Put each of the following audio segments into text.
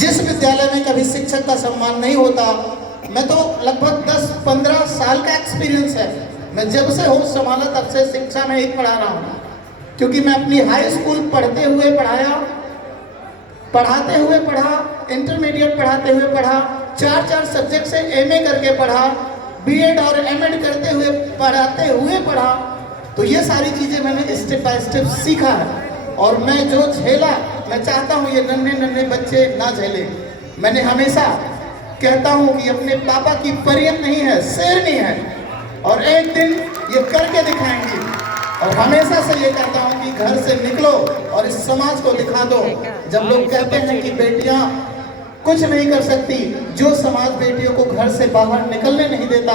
जिस विद्यालय में कभी शिक्षक का सम्मान नहीं होता, मैं तो लगभग 10-15 साल का एक्सपीरियंस है, मैं जब से होश संभाला तब से शिक्षा में ही पढ़ा रहा हूँ। क्योंकि मैं अपनी हाई स्कूल पढ़ते हुए पढ़ाया, पढ़ाते हुए पढ़ा, इंटरमीडिएट पढ़ाते हुए पढ़ा, 4 सब्जेक्ट से एमए करके पढ़ा, बीएड और एमएड करते हुए पढ़ाते हुए पढ़ा। तो ये सारी चीज़ें मैंने स्टेप बाय स्टेप सीखा है। और मैं जो झेला, मैं चाहता हूँ ये नन्हे नन्हे बच्चे ना झेले। मैंने हमेशा कहता हूँ कि अपने पापा की परियत नहीं है, शेरनी है, और एक दिन ये करके दिखाएंगी। और हमेशा से ये कहता हूँ कि घर से निकलो और इस समाज को दिखा दो। जब लोग कहते हैं कि बेटियां कुछ नहीं कर सकती, जो समाज बेटियों को घर से बाहर निकलने नहीं देता,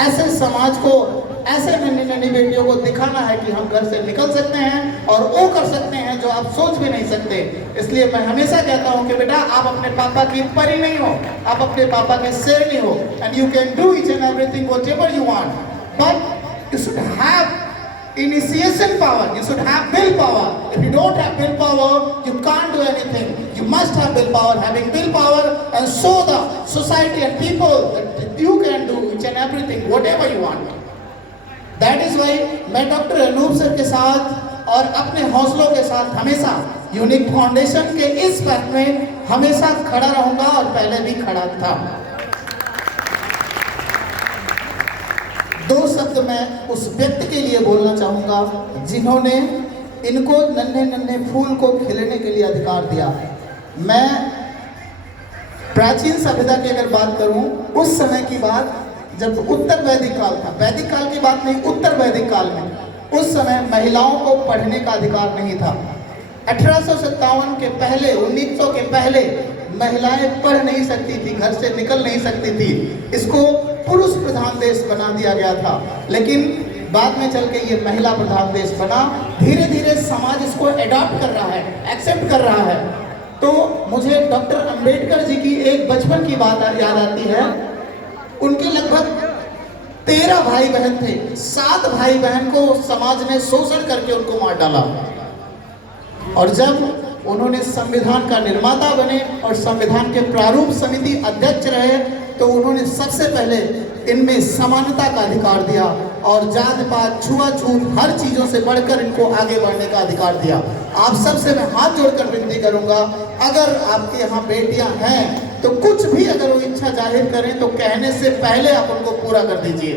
ऐसे समाज को, ऐसे नन्ही नन्ही बेटियों को दिखाना है कि हम घर से निकल सकते हैं और वो कर सकते हैं जो आप सोच भी नहीं सकते। इसलिए मैं हमेशा कहता हूँ कि बेटा आप अपने पापा की परी नहीं हो, आप अपने पापा के शेरनी हो, and you can do each and everything whatever you want, but you should have initiation power, you should have willpower. If you don't have willpower, you can't do anything. You must have willpower. Having willpower and show the society and people that you can do each and everything, whatever you want. That is why मैं doctor Anoop sir के साथ और अपने हौसलों के साथ हमेशा unique foundation के इस पथ में हमेशा खड़ा रहूंगा और पहले भी खड़ा था। 2 शब्द मैं उस व्यक्ति के लिए बोलना चाहूँगा जिन्होंने इनको नन्हे नन्हे फूल को खिलने के लिए अधिकार दिया। मैं प्राचीन सभ्यता की अगर बात करूँ, उस समय की बात जब उत्तर वैदिक काल था, वैदिक काल की बात नहीं, उत्तर वैदिक काल में, उस समय महिलाओं को पढ़ने का अधिकार नहीं था। 1857 के पहले, 1900 के पहले महिलाएं पढ़ नहीं सकती थी, घर से निकल नहीं सकती थी। इसको पुरुष प्रधान देश बना दिया गया था, लेकिन बाद में चल के ये महिला प्रधान देश बना। धीरे धीरे समाज इसको एडॉप्ट कर रहा है, एक्सेप्ट कर रहा है। तो मुझे डॉक्टर अंबेडकर जी की एक बचपन की बात याद आती है। उनके लगभग 13 भाई बहन थे, 7 भाई बहन को समाज ने शोषण करके उनको मार डाला। और जब उन्होंने संविधान का निर्माता बने और संविधान के प्रारूप समिति अध्यक्ष रहे, तो उन्होंने सबसे पहले इनमें समानता का अधिकार दिया और जात पात छुआछूत हर चीज़ों से बढ़कर इनको आगे बढ़ने का अधिकार दिया। आप सबसे मैं हाथ जोड़कर विनती करूंगा, अगर आपके यहाँ बेटियां हैं तो कुछ भी अगर वो इच्छा जाहिर करें तो कहने से पहले आप उनको पूरा कर दीजिए।